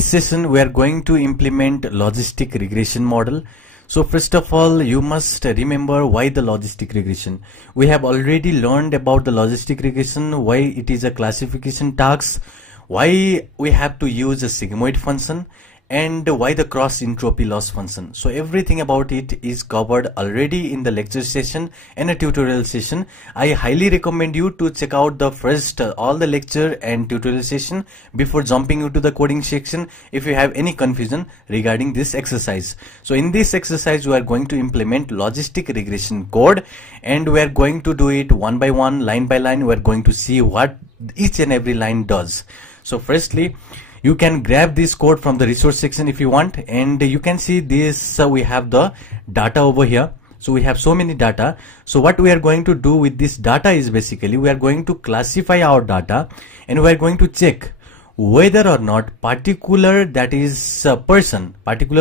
This session we are going to implement logistic regression model. So first of all, you must remember why the logistic regression. We have already learned about the logistic regression, why it is a classification task, why we have to use a sigmoid function, and why the cross entropy loss function. So everything about it is covered already in the lecture session and a tutorial session. I highly recommend you to check out the first all the lecture and tutorial session before jumping into the coding section if you have any confusion regarding this exercise. So in this exercise we are going to implement logistic regression code, and we are going to do it one by one, line by line. We are going to see what each and every line does. So firstly, you can grab this code from the resource section if you want, and you can see this we have the data over here. So we have so many data. So what we are going to do with this data is basically we are going to classify our data, and we are going to check whether or not particular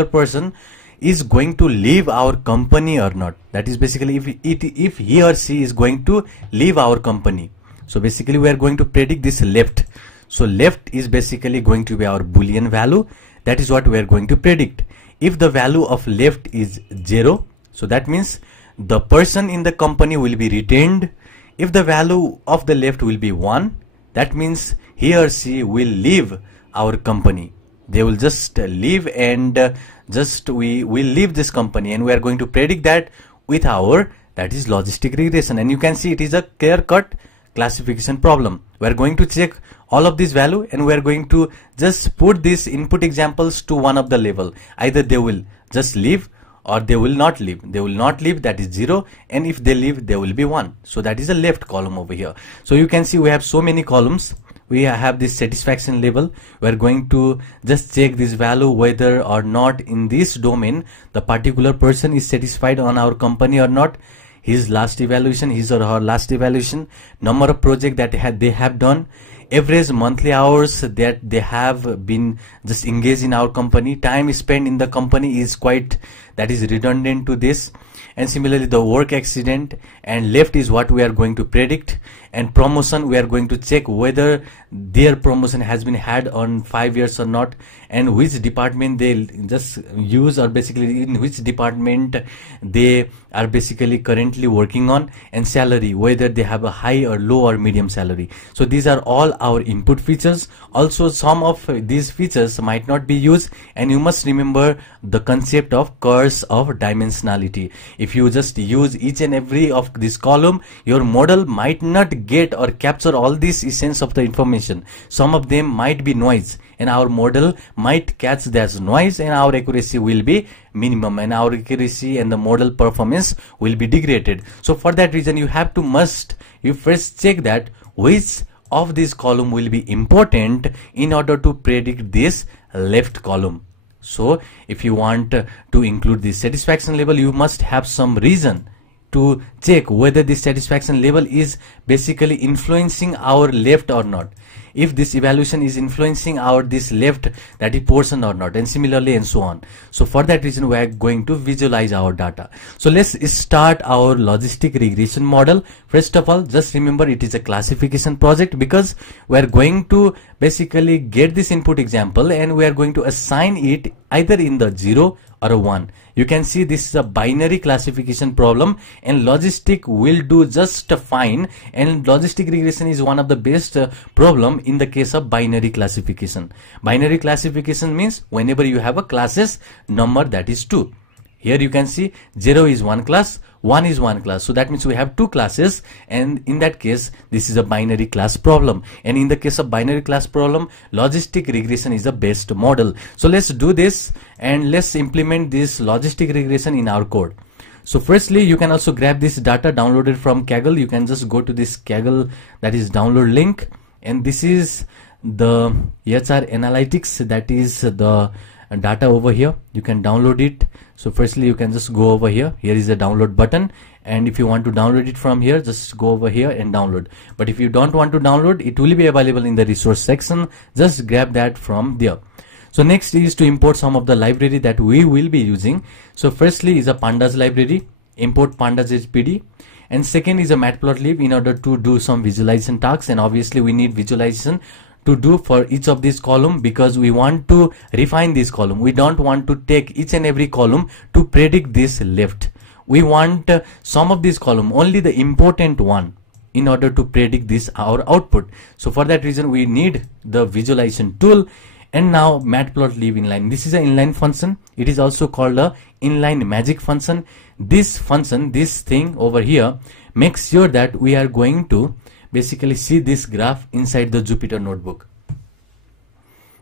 person is going to leave our company or not. That is basically if he or she is going to leave our company. So basically we are going to predict this left. So left is basically going to be our Boolean value. That is what we are going to predict. If the value of left is 0, so that means the person in the company will be retained. If the value of the left will be 1, that means he or she will leave our company. They will just leave, and we will leave this company, and we are going to predict that with our, that is logistic regression. And you can see it is a clear-cut classification problem. We are going to check all of this value, and we are going to just put these input examples to one of the level. Either they will just leave or they will not leave. They will not leave, that is 0, and if they leave, they will be 1. So that is a left column over here. So you can see we have so many columns. We have this satisfaction level. We are going to just check this value whether or not in this domain the particular person is satisfied on our company or not. His last evaluation, his or her last evaluation, number of projects that they have done, average monthly hours that they have been just engaged in our company, time spent in the company is quite, that is redundant to this, and similarly the work accident. And left is what we are going to predict. And promotion, we are going to check whether their promotion has been had on 5 years or not, and which department they just use, or basically in which department they are basically currently working on. And salary, whether they have a high or low or medium salary. So these are all our input features. Also some of these features might not be used, and you must remember the concept of curse of dimensionality. If you just use each and every of this column, your model might not get or capture all this essence of the information. Some of them might be noise, and our model might catch that noise, and our accuracy will be minimum, and our accuracy and the model performance will be degraded. So for that reason you first check that which of this column will be important in order to predict this left column. So if you want to include this satisfaction level, you must have some reason to check whether this satisfaction level is basically influencing our left or not. If this evaluation is influencing our this left, that is portion or not, and similarly and so on. So for that reason we are going to visualize our data. So let's start our logistic regression model. First of all, just remember it is a classification project, because we are going to basically get this input example, and we are going to assign it either in the 0 or a 1. You can see this is a binary classification problem, and logistic will do just fine, and logistic regression is one of the best problem in the case of binary classification. Binary classification means whenever you have a classes number that is 2. Here you can see 0 is one class, 1 is one class. So that means we have 2 classes, and in that case this is a binary class problem. And in the case of binary class problem, logistic regression is the best model. So let's do this, and let's implement this logistic regression in our code. So firstly, you can also grab this data downloaded from Kaggle. You can just go to this Kaggle, that is download link, and this is the HR analytics, that is the data over here. You can download it. So firstly you can just go over here. Here is the download button, and if you want to download it from here, just go over here and download. But if you don't want to download, it will be available in the resource section. Just grab that from there. So next is to import some of the library that we will be using. So firstly is a pandas library. Import pandas HPD, and second is a matplotlib in order to do some visualization tasks, and obviously we need visualization to do for each of these column, because we want to refine this column. We don't want to take each and every column to predict this left. We want some of these column, only the important one, in order to predict this our output. So for that reason we need the visualization tool. And now matplotlib inline, this is an inline function. It is also called a inline magic function. This function, this thing over here, makes sure that we are going to basically see this graph inside the Jupyter notebook.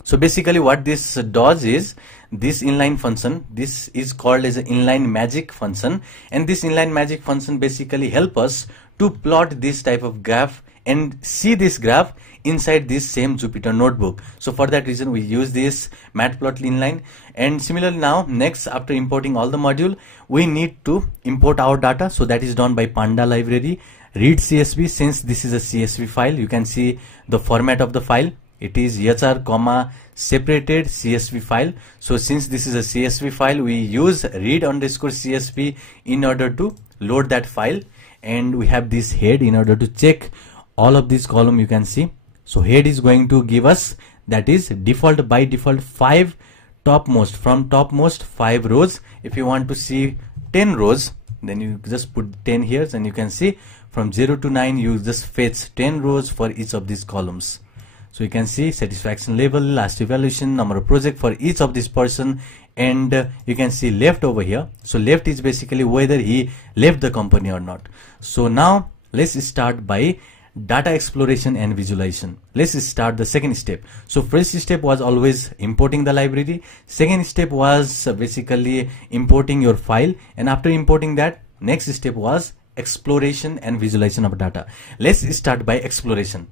So basically what this does is, this inline function, this is called as an inline magic function, and this inline magic function basically help us to plot this type of graph and see this graph inside this same Jupyter notebook. So for that reason we use this matplotlib inline. And similarly, now next, after importing all the module, we need to import our data. So that is done by panda library read CSV. Since this is a CSV file, you can see the format of the file. It is hr comma separated CSV file. So since this is a CSV file, we use read underscore CSV in order to load that file. And we have this head in order to check all of these column. You can see, so head is going to give us, that is default, by default 5 topmost, from topmost 5 rows. If you want to see 10 rows, then you just put 10 here, and you can see from 0 to 9 you just fetch 10 rows for each of these columns. So you can see satisfaction level, last evaluation, number of project for each of this person, and you can see left over here. So left is basically whether he left the company or not. So now let's start by data exploration and visualization. Let's start the second step. So first step was always importing the library. Second step was basically importing your file, and after importing that, next step was exploration and visualization of data. Let's start by exploration.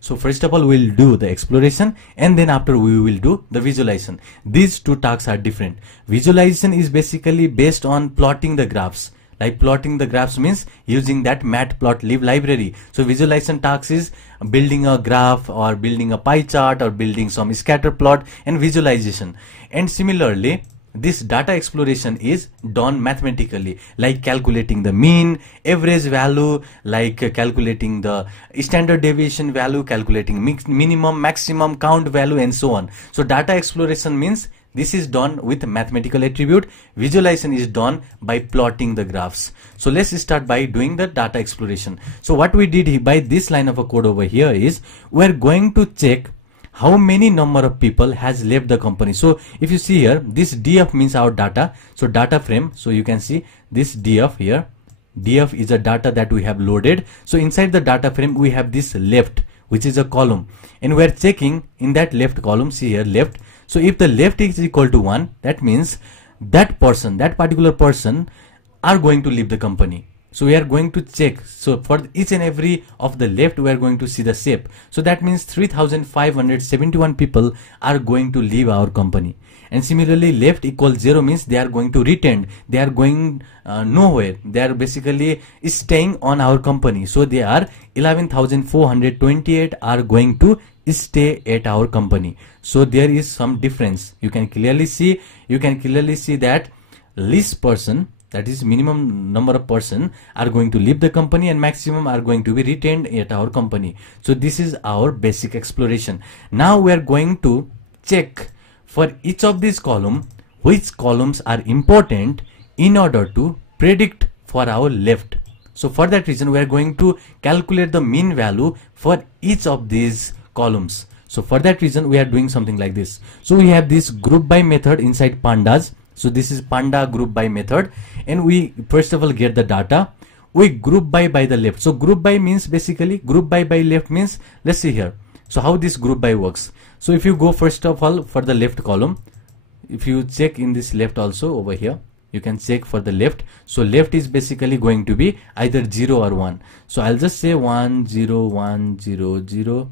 So first of all we'll do the exploration, and then after we will do the visualization. These two tasks are different. Visualization is basically based on plotting the graphs. Like plotting the graphs means using that matplotlib library. So visualization task is building a graph or building a pie chart or building some scatter plot and visualization. And similarly, this data exploration is done mathematically, like calculating the mean, average value, like calculating the standard deviation value, calculating minimum, maximum, count value, and so on. So data exploration means this is done with mathematical attribute. Visualization is done by plotting the graphs. So let's start by doing the data exploration. So what we did by this line of a code over here is, we're going to check how many number of people has left the company. So if you see here, this df means our data. So data frame. So you can see this df here. df is a data that we have loaded. So inside the data frame we have this left, which is a column, and we are checking in that left column. See here, left. So if the left is equal to 1, that means that person, that particular person are going to leave the company. So we are going to check. So for each and every of the left, we are going to see the shape. So that means 3,571 people are going to leave our company. And similarly, left equals 0 means they are going to retain. They are going nowhere. They are basically staying on our company. So they are 11,428 are going to stay at our company. So there is some difference. You can clearly see. You can clearly see that least person, that is minimum number of person, are going to leave the company, and maximum are going to be retained at our company. So this is our basic exploration. Now we are going to check for each of these columns which columns are important in order to predict for our left. So for that reason we are going to calculate the mean value for each of these columns. So for that reason we are doing something like this. So we have this group by method inside pandas. So this is panda group by method, and we first of all get the data. We group by the left. So group by means basically group by left means, let's see here. So how this group by works. So if you go first of all for the left column, if you check in this left also over here, you can check for the left. So left is basically going to be either 0 or 1. So I'll just say 1 0 1 0 0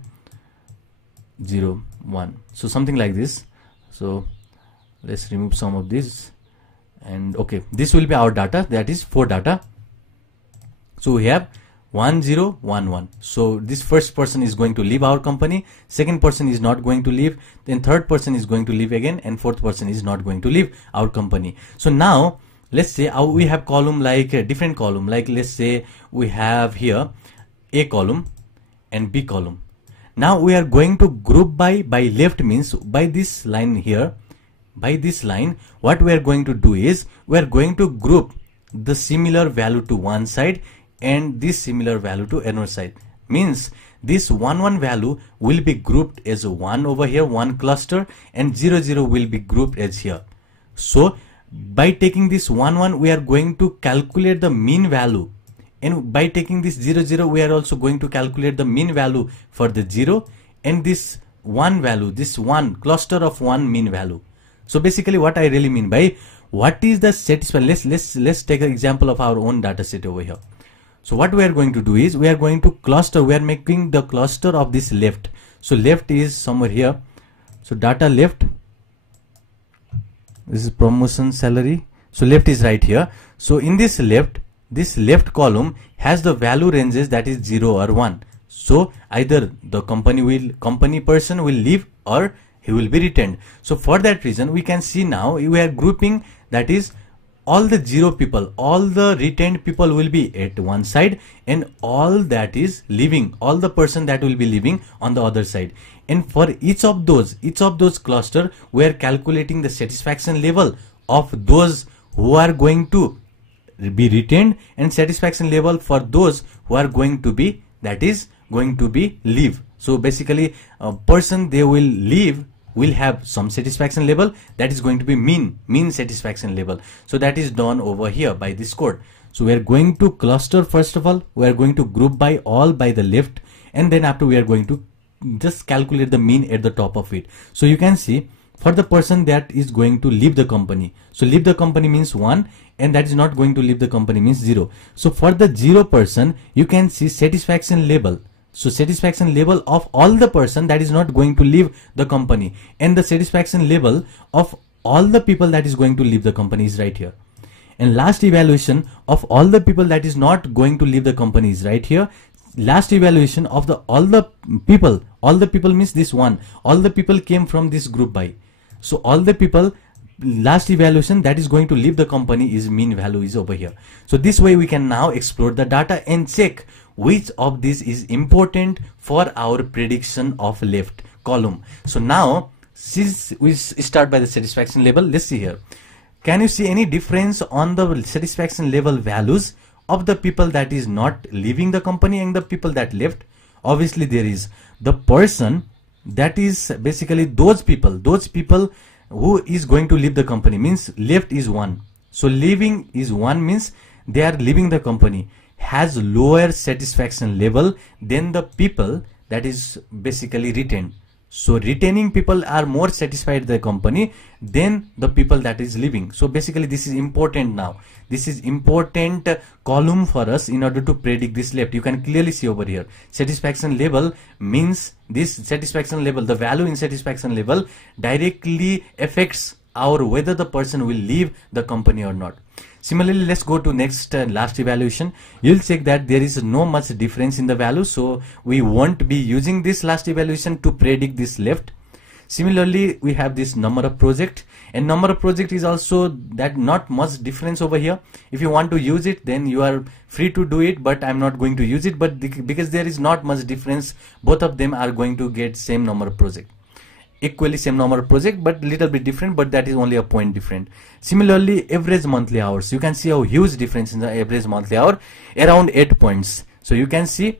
0 1. So something like this. So let's remove some of this, and okay, this will be our data, that is 4 data. So we have 1 0 1 1. So this first person is going to leave our company, second person is not going to leave, then third person is going to leave again, and fourth person is not going to leave our company. So now let's say we have column like a different column, like let's say we have here A column and B column. Now we are going to group by left means by this line here. By this line, what we are going to do is we are going to group the similar value to one side and this similar value to another side. Means this 1 1 value will be grouped as a 1 over here, one cluster, and 0 0 will be grouped as here. So by taking this 1 1 we are going to calculate the mean value, and by taking this 0 0 we are also going to calculate the mean value for the 0, and this 1 value, this one cluster of 1 mean value. So basically what I really mean by what is the satisfaction, let's take an example of our own data set over here. So what we are going to do is we are going to cluster, we are making the cluster of this left. So left is somewhere here. So data left, this is promotion salary. So left is right here. So in this left column has the value ranges that is 0 or 1. So either the company person will leave or he will be retained. So for that reason we can see now we are grouping, that is all the 0 people, all the retained people will be at one side, and all that is leaving, all the person that will be leaving on the other side. And for each of those cluster we are calculating the satisfaction level of those who are going to be retained and satisfaction level for those who are going to be, that is going to be leave. So basically a person they will leave will have some satisfaction level that is going to be mean satisfaction level. So that is done over here by this code. So we are going to cluster, first of all we are going to group by all by the left, and then after we are going to just calculate the mean at the top of it. So you can see for the person that is going to leave the company, so leave the company means 1, and that is not going to leave the company means 0. So for the 0 person you can see satisfaction level. So satisfaction level of all the person that is not going to leave the company, and the satisfaction level of all the people that is going to leave the company is right here. And last evaluation of all the people that is not going to leave the company is right here. Last evaluation of all the people means this one, all the people came from this group by. So all the people, last evaluation that is going to leave the company is mean value is over here. So this way we can now explore the data and check which of these is important for our prediction of left column. So now since we start by the satisfaction level, let's see here. Can you see any difference on the satisfaction level values of the people that is not leaving the company and the people that left? Obviously there is. The person that is basically those people who is going to leave the company means left is 1. So leaving is 1 means they are leaving the company, has lower satisfaction level than the people that is basically retained. So retaining people are more satisfied with the company than the people that is leaving. So basically this is important now. This is important column for us in order to predict this left. You can clearly see over here. Satisfaction level means this satisfaction level, the value in satisfaction level directly affects our whether the person will leave the company or not. Similarly, let's go to next last evaluation. You'll check that there is no much difference in the value, so we won't be using this last evaluation to predict this left. Similarly, we have this number of project, and number of project is also that not much difference over here. If you want to use it, then you are free to do it, but I'm not going to use it. But because there is not much difference, both of them are going to get same number of project. Equally same number of project, but little bit different, but that is only a point different. Similarly, average monthly hours, you can see a huge difference in the average monthly hour, around 8 points. So you can see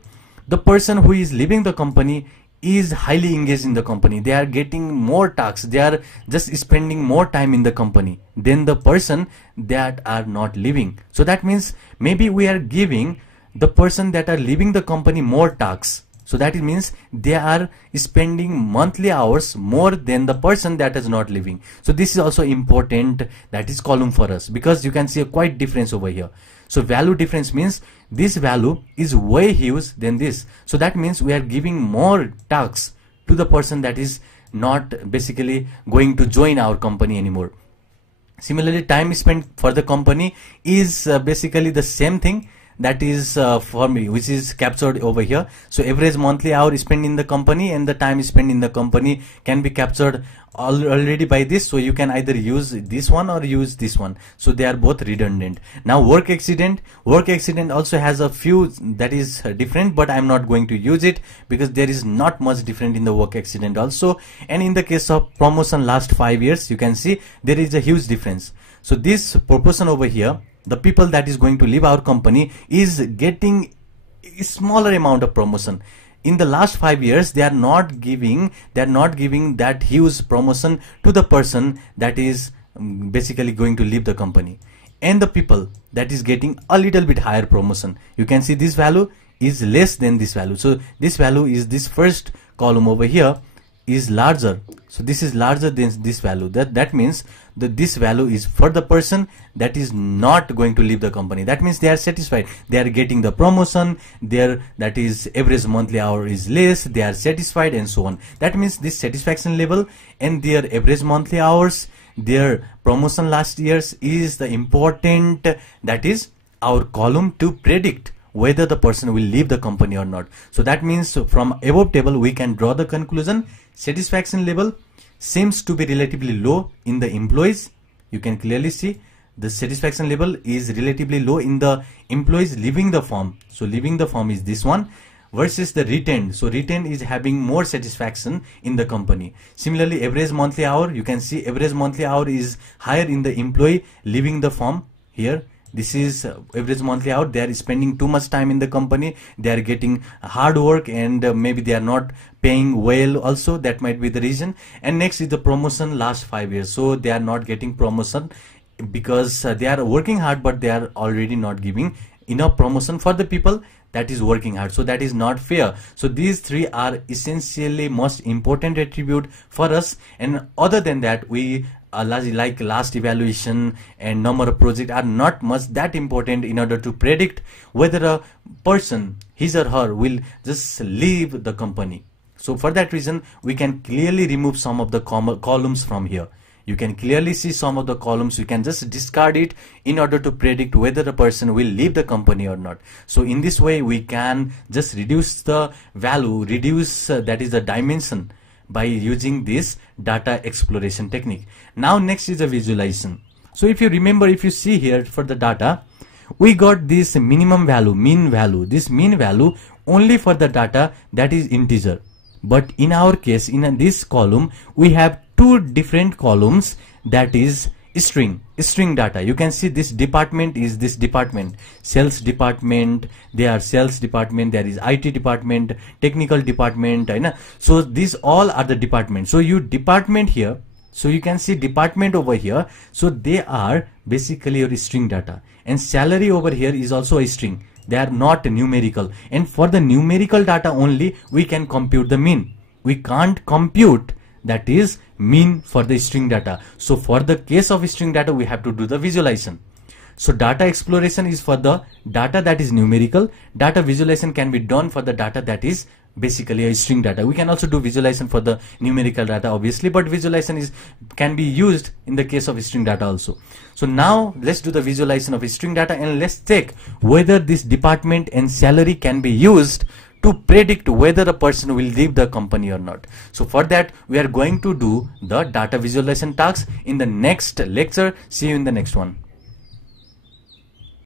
the person who is leaving the company is highly engaged in the company. They are getting more tasks, they are just spending more time in the company than the person that are not leaving. So that means maybe we are giving the person that are leaving the company more tasks. So that means they are spending monthly hours more than the person that is not leaving. So this is also important, that is column for us, because you can see a quite difference over here. So value difference means this value is way huge than this. So that means we are giving more tasks to the person that is not basically going to join our company anymore. Similarly, time spent for the company is basically the same thing. that is for me, which is captured over here. So average monthly hour spent in the company and the time spent in the company can be captured already by this. So you can either use this one or use this one, so they are both redundant. Now work accident also has a few that is different, but I'm not going to use it because there is not much different in the work accident also. And in the case of promotion last 5 years, you can see there is a huge difference. So this proportion over here, the people that is going to leave our company is getting a smaller amount of promotion. In the last 5 years, they are not giving that huge promotion to the person that is basically going to leave the company, and the people that is getting a little bit higher promotion, you can see this value is less than this value. So this value is, this first column over here is larger, so this is larger than this value. That means that this value is for the person that is not going to leave the company. That means they are satisfied, they are getting the promotion, their that is average monthly hour is less, they are satisfied, and so on. That means this satisfaction level and their average monthly hours, their promotion last years is the important, that is our column to predict whether the person will leave the company or not. So that means from above table we can draw the conclusion, satisfaction level seems to be relatively low in the employees. You can clearly see the satisfaction level is relatively low in the employees leaving the firm. So leaving the firm is this one, versus the retained. So retained is having more satisfaction in the company. Similarly, average monthly hour, you can see average monthly hour is higher in the employee leaving the firm. Here this is average monthly hour, they are spending too much time in the company, they are getting hard work, and maybe they are not paying well also, that might be the reason. And next is the promotion last 5 years, so they are not getting promotion because they are working hard, but they are already not giving enough promotion for the people that is working hard, so that is not fair. So these three are essentially most important attribute for us, and other than that we like last evaluation and number of project are not much that important in order to predict whether a person, his or her, will just leave the company. So for that reason we can clearly remove some of the columns from here. You can clearly see some of the columns, you can just discard it in order to predict whether the person will leave the company or not. So in this way we can just reduce the value, that is the dimension, by using this data exploration technique. Now next is the visualization. So if you remember, if you see here for the data, we got this minimum value, mean value, this mean value only for the data that is integer. But in our case, in this column we have two different columns, that is string data. You can see this department is this department, sales department, they are sales department, there is IT department, technical department, so these all are the departments. So you department here, so you can see department over here, so they are basically your string data, and salary over here is also a string, they are not numerical, and for the numerical data only we can compute the mean. We can't compute, that is mean, for the string data. So for the case of string data we have to do the visualization. So data exploration is for the data that is numerical, data visualization can be done for the data that is basically a string data. We can also do visualization for the numerical data obviously, but visualization can be used in the case of string data also. So now let's do the visualization of string data, and let's check whether this department and salary can be used to predict whether a person will leave the company or not. So for that we are going to do the data visualization task in the next lecture. See you in the next one.